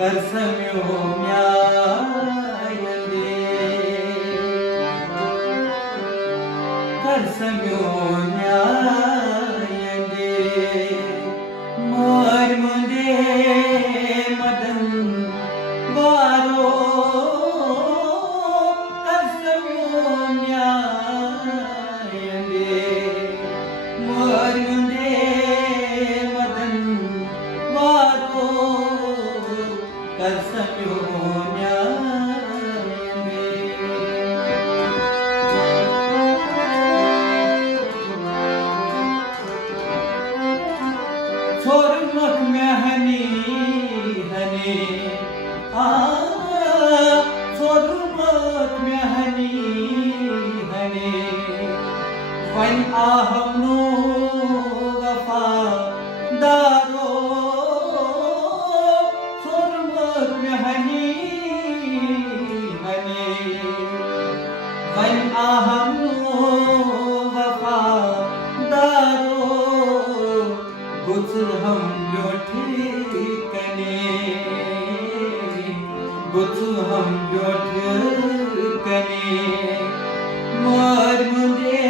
करसम्यो म्यायंदे करसम्यो म्यायंदे मोर मुंदे मदन वारो करसम्यो म्यायंदे मोर मुंदे मदन वारो करसम्यो म्यायंदे छोरमक में हनी हनी छोरमक में हनी हनी वन आहमनो वफादारो छोरमक में हनी हनी वन आहमनो वफादारो गुज हम ब्योठी कने गुज हम ब्योठी कने मोर मुंदे